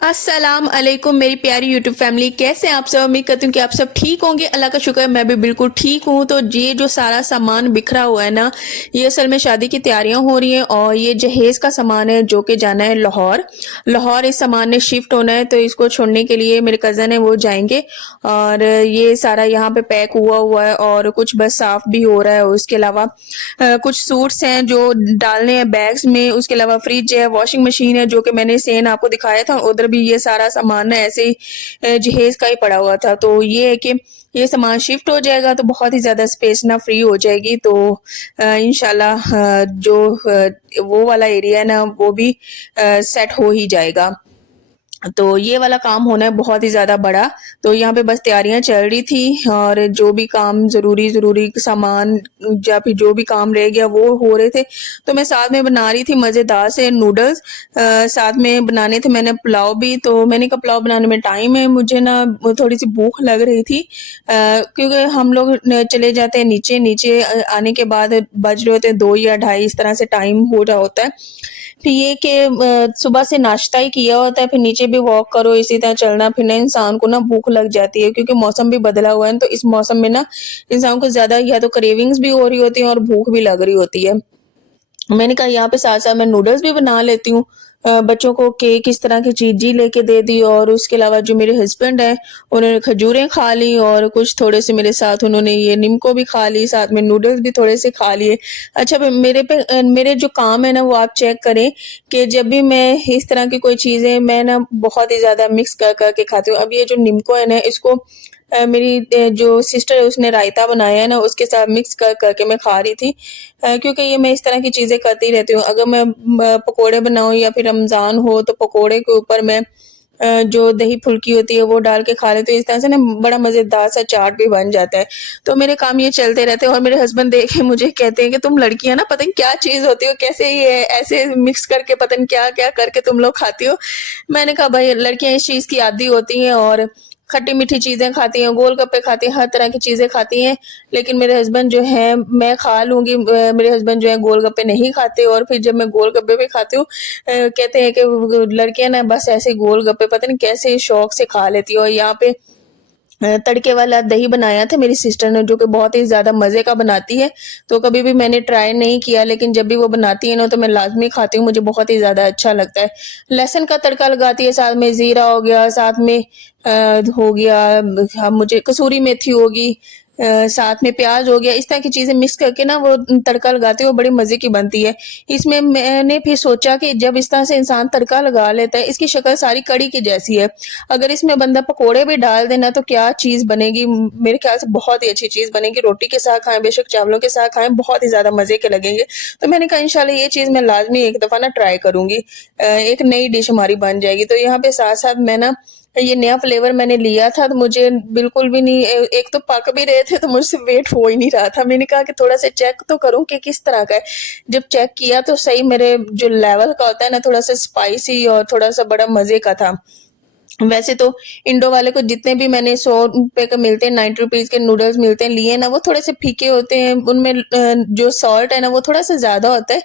अस्सलाम अलैकुम मेरी प्यारी यूट्यूब फैमिली, कैसे हैं आप सब। उम्मीद करती हूँ कि आप सब ठीक होंगे। अल्लाह का शुक्र है मैं भी बिल्कुल ठीक हूँ। तो ये जो सारा सामान बिखरा हुआ है ना, ये असल में शादी की तैयारियां हो रही हैं और ये जहेज का सामान है जो कि जाना है लाहौर। लाहौर इस सामान ने शिफ्ट होना है, तो इसको छोड़ने के लिए मेरे कज़न है वो जाएंगे। और ये सारा यहाँ पे पैक हुआ हुआ है और कुछ बस साफ भी हो रहा है। उसके अलावा कुछ सूट्स हैं जो डालने हैं बैग्स में। उसके अलावा फ्रिज है, वॉशिंग मशीन है जो कि मैंने सेन आपको दिखाया था। उधर भी ये सारा सामान ना ऐसे ही जहेज का ही पड़ा हुआ था। तो ये है कि ये सामान शिफ्ट हो जाएगा तो बहुत ही ज्यादा स्पेस ना फ्री हो जाएगी। तो इंशाल्लाह जो वो वाला एरिया है ना वो भी सेट हो ही जाएगा। तो ये वाला काम होना है बहुत ही ज्यादा बड़ा। तो यहाँ पे बस तैयारियां चल रही थी और जो भी काम जरूरी जरूरी सामान या फिर जो भी काम रह गया वो हो रहे थे। तो मैं साथ में बना रही थी मजेदार से नूडल्स। साथ में बनाने थे मैंने पुलाव भी। तो मैंने कहा पुलाव बनाने में टाइम है, मुझे ना थोड़ी सी भूख लग रही थी। क्योंकि हम लोग चले जाते हैं नीचे नीचे आने के बाद बज रहे होते हैं 2 या 2:30, इस तरह से टाइम हो रहा होता है। फिर ये कि सुबह से नाश्ता ही किया होता है, फिर नीचे भी वॉक करो, इसी तरह चलना फिरना इंसान को ना भूख लग जाती है। क्योंकि मौसम भी बदला हुआ है, तो इस मौसम में ना इंसान को ज्यादा या तो क्रेविंग्स भी हो रही होती है और भूख भी लग रही होती है। मैंने कहा यहाँ पे साथ साथ मैं नूडल्स भी बना लेती हूँ। बच्चों को केक इस तरह की चीज लेके दे दी। और उसके अलावा जो मेरे हस्बैंड हैं उन्होंने खजूरें खा ली और कुछ थोड़े से मेरे साथ उन्होंने ये निम्को भी खा ली, साथ में नूडल्स भी थोड़े से खा लिए। अच्छा मेरे जो काम है ना वो आप चेक करें कि जब भी मैं इस तरह की कोई चीजें मैं ना बहुत ही ज्यादा मिक्स कर करके खाती हूँ। अब ये जो निम्को है ना इसको मेरी जो सिस्टर है उसने रायता बनाया है ना उसके साथ मिक्स कर करके मैं खा रही थी। क्योंकि ये मैं इस तरह की चीजें करती रहती हूँ। अगर मैं पकोड़े बनाऊं या फिर रमजान हो तो पकोड़े के ऊपर मैं जो दही फुल्की होती है वो डाल के खा लेती हूँ। इस तरह से ना बड़ा मजेदार सा चाट भी बन जाता है। तो मेरे काम ये चलते रहते हैं और मेरे हस्बैंड देख के मुझे कहते हैं कि तुम लड़कियां ना पता नहीं क्या चीज होती हो, कैसे ये ऐसे मिक्स करके पता नहीं क्या क्या करके तुम लोग खाती हो। मैंने कहा भाई लड़कियां इस चीज की आदी होती हैं और खट्टी मीठी चीजें खाती हैं, गोलगप्पे खाती हैं, हर तरह की चीजें खाती हैं। लेकिन मेरे हस्बैंड जो है मैं खा लूंगी, मेरे हस्बैंड जो है गोलगप्पे नहीं खाते। और फिर जब मैं गोलगप्पे भी खाती हूँ कहते हैं कि लड़कियां ना बस ऐसे गोलगप्पे पता नहीं कैसे शौक से खा लेती है। और यहाँ पे तड़के वाला दही बनाया था मेरी सिस्टर ने जो कि बहुत ही ज्यादा मजे का बनाती है। तो कभी भी मैंने ट्राई नहीं किया, लेकिन जब भी वो बनाती है ना तो मैं लाजमी खाती हूँ, मुझे बहुत ही ज्यादा अच्छा लगता है। लहसुन का तड़का लगाती है, साथ में जीरा हो गया, साथ में हो गया मुझे कसूरी मेथी होगी, साथ में प्याज हो गया। इस तरह की चीजें मिक्स करके ना वो तड़का लगाती है, वो बड़ी मजे की बनती है। इसमें मैंने फिर सोचा कि जब इस तरह से इंसान तड़का लगा लेता है, इसकी शक्ल सारी कड़ी की जैसी है, अगर इसमें बंदा पकोड़े भी डाल देना तो क्या चीज बनेगी। मेरे ख्याल से बहुत ही अच्छी चीज बनेगी। रोटी के साथ खाएं, बेशक चावलों के साथ खाएं, बहुत ही ज्यादा मजे के लगेंगे। तो मैंने कहा इंशाल्लाह ये चीज मैं लाजमी एक दफा ना ट्राई करूंगी, एक नई डिश हमारी बन जाएगी। तो यहाँ पे साथ साथ मैं ना ये नया फ्लेवर मैंने लिया था तो मुझे बिल्कुल भी नहीं, एक तो पक भी रहे थे तो मुझसे वेट हो ही नहीं रहा था। मैंने कहा कि थोड़ा सा चेक तो करूं कि किस तरह का है। जब चेक किया तो सही मेरे जो लेवल का होता है ना, थोड़ा सा स्पाइसी और थोड़ा सा बड़ा मजे का था। वैसे तो इंडो वाले को जितने भी मैंने 100 रुपए का मिलते हैं, 90 रुपीज के नूडल्स मिलते हैं लिए ना, वो थोड़े से फीके होते हैं, उनमें जो सॉल्ट है ना वो थोड़ा सा ज्यादा होता है।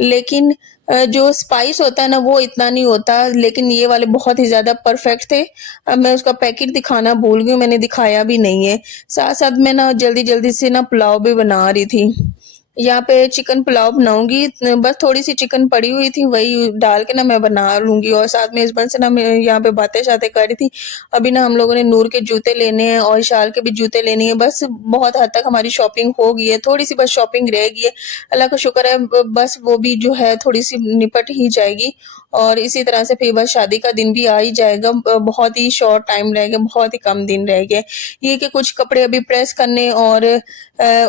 लेकिन जो स्पाइस होता है ना वो इतना नहीं होता। लेकिन ये वाले बहुत ही ज्यादा परफेक्ट थे। अब मैं उसका पैकेट दिखाना भूल गई, मैंने दिखाया भी नहीं है। साथ साथ मैं ना जल्दी जल्दी से ना पुलाव भी बना रही थी। यहाँ पे चिकन पुलाव बनाऊंगी, बस थोड़ी सी चिकन पड़ी हुई थी वही डाल के ना मैं बना लूंगी। और साथ में इस बार से ना मैं यहाँ पे बातें शातें कर रही थी। अभी ना हम लोगों ने नूर के जूते लेने हैं और शाल के भी जूते लेने हैं। बस बहुत हद तक हमारी शॉपिंग हो गई है, थोड़ी सी बस शॉपिंग रह गई है। अल्लाह का शुक्र है, बस वो भी जो है थोड़ी सी निपट ही जाएगी। और इसी तरह से फिर बस शादी का दिन भी आ ही जाएगा। बहुत ही शॉर्ट टाइम रह गया, बहुत ही कम दिन रह गए। ये कि कुछ कपड़े अभी प्रेस करने और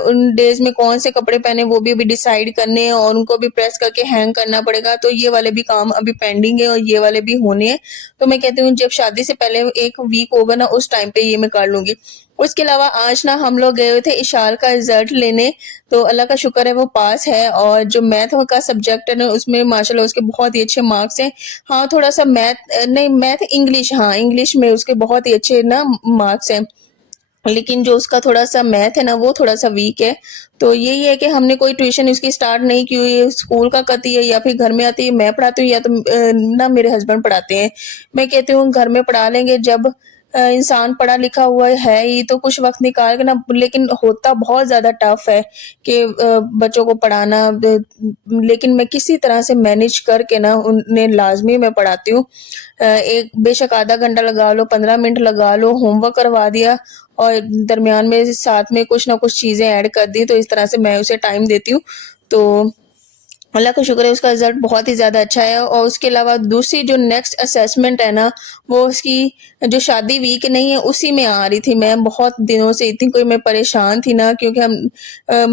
उन डेज में कौन से कपड़े पहने वो भी अभी डिसाइड करने हैं और उनको भी प्रेस करके हैंग करना पड़ेगा। तो ये वाले भी काम अभी पेंडिंग है और ये वाले भी होने हैं। तो मैं कहती हूँ जब शादी से पहले 1 वीक होगा ना उस टाइम पे ये मैं कर लूंगी। उसके अलावा आज ना हम लोग गए हुए थे इशाल का रिजल्ट लेने। तो अल्लाह का शुक्र है वो पास है। और जो मैथ का सब्जेक्ट है ना उसमें माशाल्लाह उसके बहुत ही अच्छे मार्क्स हैं। हाँ थोड़ा सा मैथ नहीं, मैथ इंग्लिश, हाँ इंग्लिश में उसके बहुत ही अच्छे ना मार्क्स हैं। लेकिन जो उसका थोड़ा-सा मैथ है ना वो थोड़ा-सा वीक है। तो यही है कि हमने कोई ट्यूशन उसकी स्टार्ट नहीं की हुई है, स्कूल का करती है या फिर घर में आती है मैं पढ़ाती हूँ या तो ना मेरे हस्बैंड पढ़ाते हैं। मैं कहती हूँ घर में पढ़ा लेंगे जब इंसान पढ़ा लिखा हुआ है ही तो कुछ वक़्त निकाल के ना, लेकिन होता बहुत ज़्यादा टफ़ है कि बच्चों को पढ़ाना लेकिन मैं किसी तरह से मैनेज करके ना उन्हें लाज़मी मैं पढ़ाती हूँ। एक बेशक आधा घंटा लगा लो, 15 मिनट लगा लो, होमवर्क करवा दिया और दरमियान में साथ में कुछ ना कुछ चीज़ें ऐड कर दी, तो इस तरह से मैं उसे टाइम देती हूँ। तो अल्लाह का शुक्र है उसका रिज़ल्ट बहुत ही ज़्यादा अच्छा है। और उसके अलावा दूसरी जो नेक्स्ट असेसमेंट है ना, वो उसकी जो शादी वीक नहीं है उसी में आ रही थी। मैं बहुत दिनों से इतनी कोई मैं परेशान थी ना, क्योंकि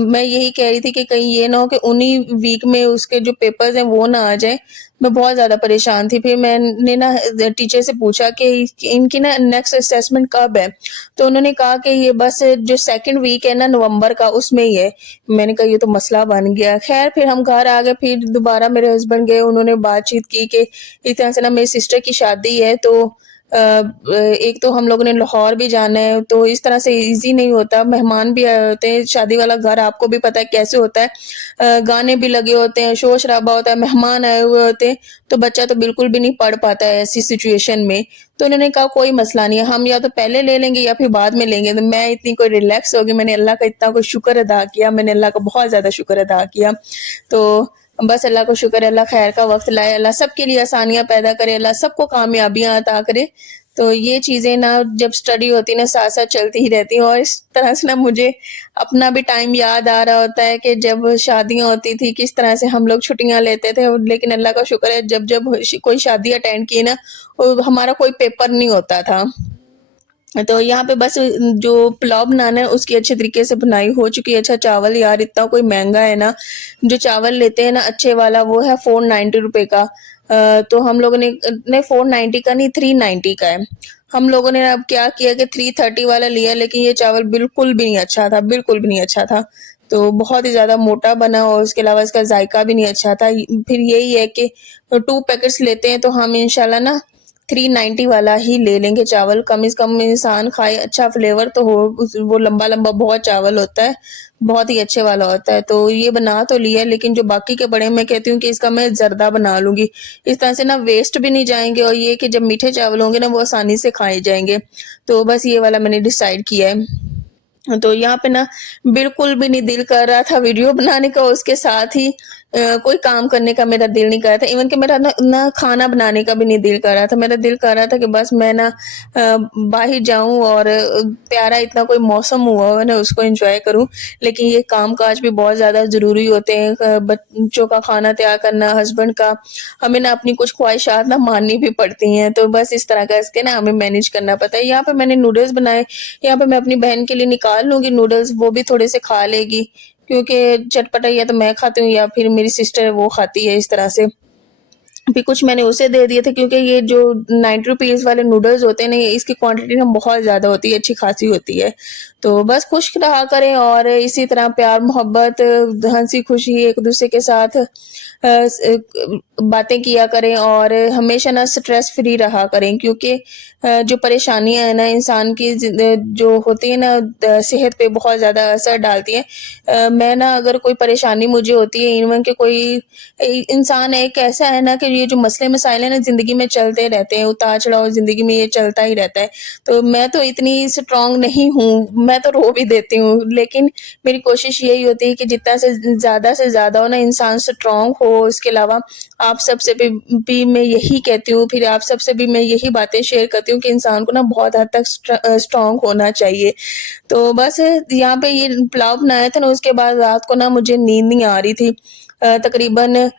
मैं यही कह रही थी कि कहीं ये ना हो कि उन्हीं वीक में उसके जो पेपर्स हैं वो ना आ जाएँ। मैं बहुत ज़्यादा परेशान थी। फिर मैंने ना टीचर से पूछा कि इनकी ना नेक्स्ट असेसमेंट कब है? तो उन्होंने कहा कि ये बस जो सेकंड वीक है ना नवंबर का उसमें ही है। मैंने कहा ये तो मसला बन गया। ख़ैर फिर हम घर आ गए, फिर दोबारा मेरे हस्बैंड गए, उन्होंने बातचीत की कि इस तरह से ना मेरी सिस्टर की शादी है, तो एक तो हम लोगों ने लाहौर भी जाना है, तो इस तरह से ईज़ी नहीं होता, मेहमान भी आए होते हैं, शादी वाला घर आपको भी पता है कैसे होता है। गाने भी लगे होते हैं, शोर-शराबा होता है, मेहमान आए हुए होते हैं, तो बच्चा तो बिल्कुल भी नहीं पढ़ पाता है ऐसी सिचुएशन में। तो उन्होंने कहा कोई मसला नहीं है, हम या तो पहले ले लेंगे या फिर बाद में लेंगे। तो मैं इतनी कोई रिलैक्स हो गई, मैंने अल्लाह का इतना कोई शुक्र अदा किया, मैंने अल्लाह का बहुत ज़्यादा शुक्र अदा किया। तो बस अल्लाह को शुक्र है, अल्लाह खैर का वक़्त लाए, अल्लाह सबके लिए आसानियाँ पैदा करे, अल्लाह सबको कामयाबियाँ अता करे। तो ये चीज़ें ना जब स्टडी होती है ना साथ-साथ चलती ही रहती हैं। और इस तरह से ना मुझे अपना भी टाइम याद आ रहा होता है कि जब शादियाँ होती थी, किस तरह से हम लोग छुट्टियाँ लेते थे। लेकिन अल्लाह का शुक्र है जब कोई शादी अटेंड की ना, हमारा कोई पेपर नहीं होता था। तो यहाँ पे बस जो पुलाव बनाना है उसकी अच्छे तरीके से बुनाई हो चुकी है। अच्छा चावल यार इतना कोई महँगा है ना, जो चावल लेते हैं ना अच्छे वाला वो है 490 रुपए का। तो हम लोगों ने नहीं 490 का नहीं 390 का है। हम लोगों ने अब क्या किया कि 330 वाला लिया, लेकिन ये चावल बिल्कुल भी नहीं अच्छा था, बिल्कुल भी नहीं अच्छा था। तो बहुत ही ज़्यादा मोटा बना और उसके अलावा इसका ज़ायका भी नहीं अच्छा था। फिर यही है कि 2 पैकेट्स लेते हैं तो हम इंशाल्लाह ना 390 वाला ही ले लेंगे चावल। कम से कम इंसान खाए, अच्छा फ्लेवर तो हो, वो लंबा-लंबा बहुत चावल होता है, बहुत ही अच्छे वाला होता है। तो ये बना तो लिया है, लेकिन जो बाकी के पड़े हैं मैं कहती हूँ कि इसका मैं ज़र्दा बना लूँगी। इस तरह से ना वेस्ट भी नहीं जाएँगे और ये कि जब मीठे चावल होंगे ना वो आसानी से खाए जाएँगे। तो बस ये वाला मैंने डिसाइड किया है। तो यहाँ पे ना बिल्कुल भी नहीं दिल कर रहा था वीडियो बनाने का, उसके साथ ही कोई काम करने का मेरा दिल नहीं कर रहा था। इवन कि मेरा ना खाना बनाने का भी नहीं दिल कर रहा था। मेरा दिल कर रहा था कि बस मैं ना बाहर जाऊँ और प्यारा इतना कोई मौसम हुआ हो ना उसको एन्जॉय करूँ। लेकिन ये काम-काज भी बहुत ज़्यादा ज़रूरी होते हैं। बच्चों का खाना तैयार करना, हस्बैंड का, हमें ना अपनी कुछ ख्वाहिशात ना माननी भी पड़ती हैं। तो बस इस तरह का इसके ना हमें मैनेज करना पड़ता है। यहाँ पे मैंने नूडल्स बनाए, यहाँ पे मैं अपनी बहन के लिए निकाल लूँगी नूडल्स, वो भी थोड़े से खा लेगी, क्योंकि चटपटा या तो मैं खाती हूँ या फिर मेरी सिस्टर वो खाती है इस तरह से। फिर कुछ मैंने उसे दे दिए थे, क्योंकि ये जो 90 रुपीज़ वाले नूडल्स होते हैं ना, ये इसकी क्वांटिटी ना बहुत ज़्यादा होती है, अच्छी खासी होती है। तो बस खुश रहा करें और इसी तरह प्यार मोहब्बत, हँसी-खुशी एक-दूसरे के साथ बातें किया करें और हमेशा ना स्ट्रेस फ्री रहा करें, क्योंकि जो परेशानियाँ हैं ना इंसान की जो होती है ना सेहत पे बहुत ज़्यादा असर डालती हैं। मैं ना अगर कोई परेशानी मुझे होती है, इवन कि कोई इंसान एक ऐसा है ना कि ये जो मसले मसाइल है ना ज़िंदगी में चलते रहते हैं, उतार-चढ़ाव ज़िंदगी में ये चलता ही रहता है। तो मैं तो इतनी स्ट्रॉन्ग नहीं हूँ, मैं तो रो भी देती हूँ, लेकिन मेरी कोशिश यही होती है कि जितना से ज़्यादा हो ना इंसान स्ट्रॉन्ग हो। इसके अलावा आप सबसे भी मैं यही कहती हूँ, फिर आप सबसे भी मैं यही बातें शेयर करती हूँ कि इंसान को ना बहुत हद तक स्ट्रॉन्ग होना चाहिए। तो बस यहाँ पे ये पुलाव बनाया था ना, उसके बाद रात को ना मुझे नींद नहीं आ रही थी। तकरीबन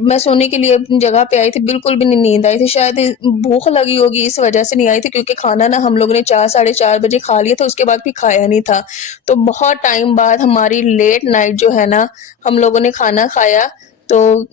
मैं सोने के लिए अपनी जगह पे आई थी, बिल्कुल भी नहीं नींद आई थी। शायद भूख लगी होगी इस वजह से नहीं आई थी, क्योंकि खाना ना हम लोगों ने 4 साढ़े 4 बजे खा लिया था, उसके बाद फिर खाया नहीं था। तो बहुत टाइम बाद हमारी लेट नाइट जो है ना, हम लोगों ने खाना खाया। तो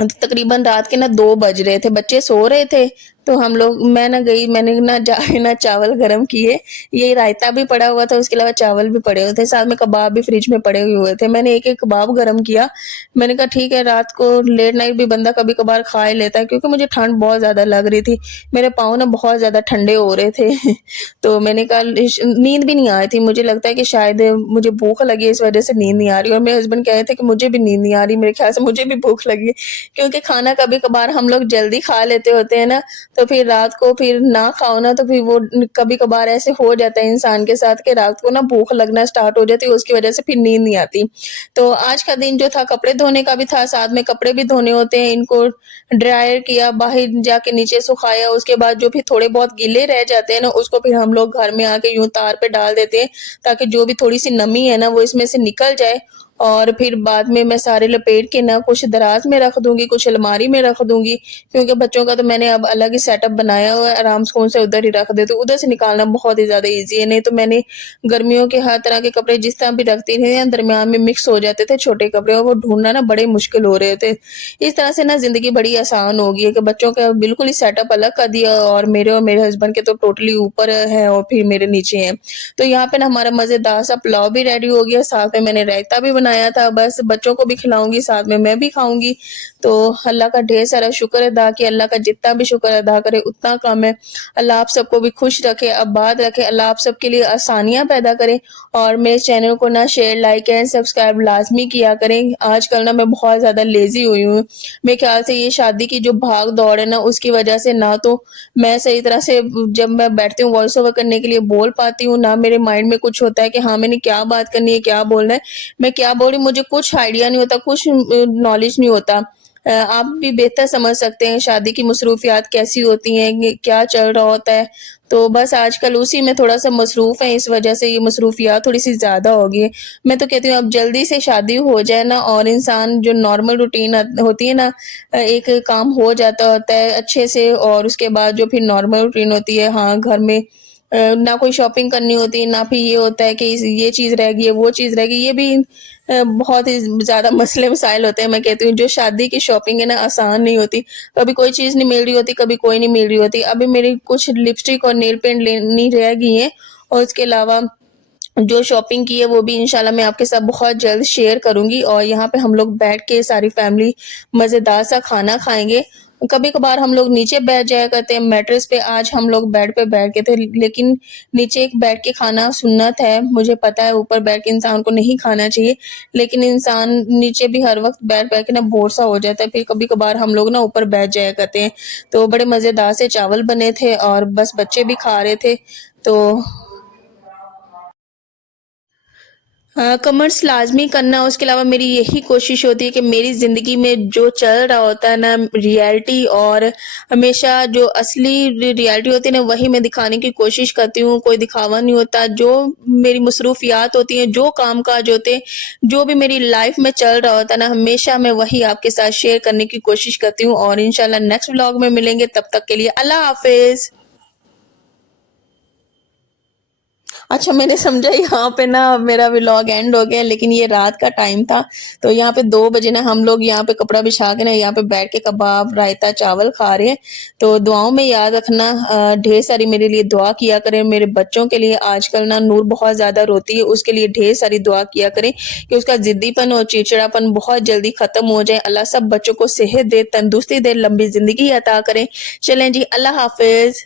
तकरीबन रात के ना 2 बज रहे थे, बच्चे सो रहे थे, तो हम लोग मैं ना गई, मैंने ना जाके ना चावल गरम किए, ये रायता भी पड़ा हुआ था, उसके अलावा चावल भी पड़े हुए थे, साथ में कबाब भी फ्रिज में पड़े हुए थे। मैंने एक-एक कबाब गरम किया। मैंने कहा ठीक है, रात को लेट नाइट भी बंदा कभी-कभार खा ही लेता है, क्योंकि मुझे ठंड बहुत ज़्यादा लग रही थी। मेरे पाँव ना बहुत ज़्यादा ठंडे हो रहे थे। तो मैंने कहा नींद भी नहीं आ रही थी। मुझे लगता है कि शायद मुझे भूख लगी है, इस वज़ह से नींद नहीं आ रही, और मेरे हस्बैंड कह रहे थे कि मुझे भी नींद नहीं आ रही। मेरे ख्याल से मुझे भी भूख लगी है, क्योंकि खाना कभी-कभार हम लोग जल्दी खा लेते होते हैं ना, तो फिर रात को फिर ना खाओ ना, तो फिर वो कभी-कभार ऐसे हो जाता है इंसान के साथ कि रात को ना भूख लगना स्टार्ट हो जाती है, उसकी वज़ह से फिर नींद नहीं आती। तो आज का दिन जो था कपड़े धोने का भी था, साथ में कपड़े भी धोने होते हैं, इनको ड्रायर किया, बाहर जाके नीचे सुखाया, उसके बाद जो भी थोड़े बहुत गीले रह जाते हैं ना, उसको फिर हम लोग घर में आके यूँ तार पे डाल देते हैं, ताकि जो भी थोड़ी-सी नमी है ना, वो इसमें से निकल जाए, और फिर बाद में मैं सारे लपेट के ना कुछ दराज में रख दूँगी, कुछ अलमारी में रख दूँगी, क्योंकि बच्चों का तो मैंने अब अलग ही सेटअप बनाया हुआ है, आराम से उनसे उधर ही रख देती हूँ, उधर से निकालना बहुत ही ज़्यादा ईज़ी है। नहीं तो मैंने गर्मियों के हर तरह के कपड़े जिस तरह भी रखती थी, दरमियान में मिक्स हो जाते थे छोटे कपड़े, और वो ढूँढना ना बड़े मुश्किल हो रहे थे। इस तरह से ना ज़िंदगी बड़ी आसान हो गई है कि बच्चों का बिल्कुल ही सेटअप अलग कर दिया, और मेरे हस्बैंड के तो टोटली ऊपर है और फिर मेरे नीचे हैं। तो यहाँ पे ना हमारा मज़ेदार सा पुलाव भी रेडी हो गया, साथ में मैंने रायता भी बनाया था, बस बच्चों को भी खिलाऊँगी, साथ में मैं भी खाऊँगी। तो अल्लाह का ढेर सारा शुक्र अदा किया, अल्लाह का जितना भी शुक्र अदा करे उतना कम है। अल्लाह आप सबको भी खुश रखे, आबाद रखे, अल्लाह आप सबके लिए आसानियाँ पैदा करे, और मेरे चैनल को ना शेयर, लाइक एंड सब्सक्राइब लाज़मी किया करें। आजकल ना मैं बहुत ज़्यादा लेज़ी हुई हूँ। मेरे ख्याल से ये शादी की जो भाग-दौड़ है ना, उसकी वजह से ना तो मैं सही तरह से जब मैं बैठती हूँ वॉइस ओवर करने के लिए बोल पाती हूँ, ना मेरे माइंड में कुछ होता है कि हाँ, मैंने क्या बात करनी है, क्या बोलना है, मैं क्या बोल रही हूँ, मुझे कुछ आइडिया नहीं होता, कुछ नॉलेज नहीं होता। आप भी बेहतर समझ सकते हैं शादी की मसरूफियात कैसी होती हैं, ये क्या चल रहा होता है। तो बस आजकल उसी में थोड़ा-सा मसरूफ़ हैं, इस वजह से ये मसरूफियात थोड़ी-सी ज़्यादा हो गई है। मैं तो कहती हूँ अब जल्दी से शादी हो जाए ना, और इंसान जो नॉर्मल रूटीन होती है ना, एक काम हो जाता होता है अच्छे से, और उसके बाद जो फिर नॉर्मल रूटीन होती है, हाँ, घर में ना कोई शॉपिंग करनी होती, ना फिर ये होता है कि ये चीज़ रह गई है, वो चीज़ रह गई, ये भी बहुत ही ज़्यादा मसले-मसाइल होते हैं। मैं कहती हूँ जो शादी की शॉपिंग है ना, आसान नहीं होती। कभी कोई चीज़ नहीं मिल रही होती, कभी कोई नहीं मिल रही होती। अभी मेरी कुछ लिपस्टिक और नेल पेंट लेनी रह गई हैं, और उसके अलावा जो शॉपिंग की है वो भी इंशाल्लाह मैं आपके साथ बहुत जल्द शेयर करूँगी, और यहाँ पे हम लोग बैठ के सारी फैमिली मज़ेदार सा खाना खाएँगे। कभी-कभार हम लोग नीचे बैठ जाया करते हैं मैट्रेस पे, आज हम लोग बेड पे बैठ गए थे, लेकिन नीचे बैठ के खाना सुन्नत है। मुझे पता है ऊपर बैठ के इंसान को नहीं खाना चाहिए, लेकिन इंसान नीचे भी हर वक़्त बैठ-बैठ के ना बोर सा हो जाता है, फिर कभी-कभार हम लोग ना ऊपर बैठ जाया करते हैं। तो बड़े मज़ेदार से चावल बने थे, और बस बच्चे भी खा रहे थे। तो कमेंट्स लाज़मी करना, उसके अलावा मेरी यही कोशिश होती है कि मेरी ज़िंदगी में जो चल रहा होता है ना, रियलिटी, और हमेशा जो असली रियलिटी होती है ना, वही मैं दिखाने की कोशिश करती हूँ, कोई दिखावा नहीं होता। जो मेरी मसरूफियात होती हैं, जो काम-काज होते हैं, जो भी मेरी लाइफ़ में चल रहा होता है ना, हमेशा मैं वही आपके साथ शेयर करने की कोशिश करती हूँ, और इंशाल्लाह नेक्स्ट व्लॉग में मिलेंगे, तब तक के लिए अल्लाह हाफ़िज़। अच्छा, मैंने समझा यहाँ पे ना मेरा व्लॉग एंड हो गया, लेकिन ये रात का टाइम था, तो यहाँ पे 2 बजे ना हम लोग यहाँ पे कपड़ा बिछा के ना यहाँ पे बैठ के कबाब, रायता, चावल खा रहे हैं। तो दुआओं में याद रखना, ढेर सारी मेरे लिए दुआ किया करें, मेरे बच्चों के लिए आजकल ना नूर बहुत ज़्यादा रोती है, उसके लिए ढेर सारी दुआ किया करें कि उसका ज़िद्दीपन और चिड़चिड़ापन बहुत जल्दी ख़त्म हो जाए। अल्लाह सब बच्चों को सेहत दे, तंदुरुस्ती दे, लंबी ज़िंदगी अता करें। चलें जी, अल्लाह हाफ़िज़।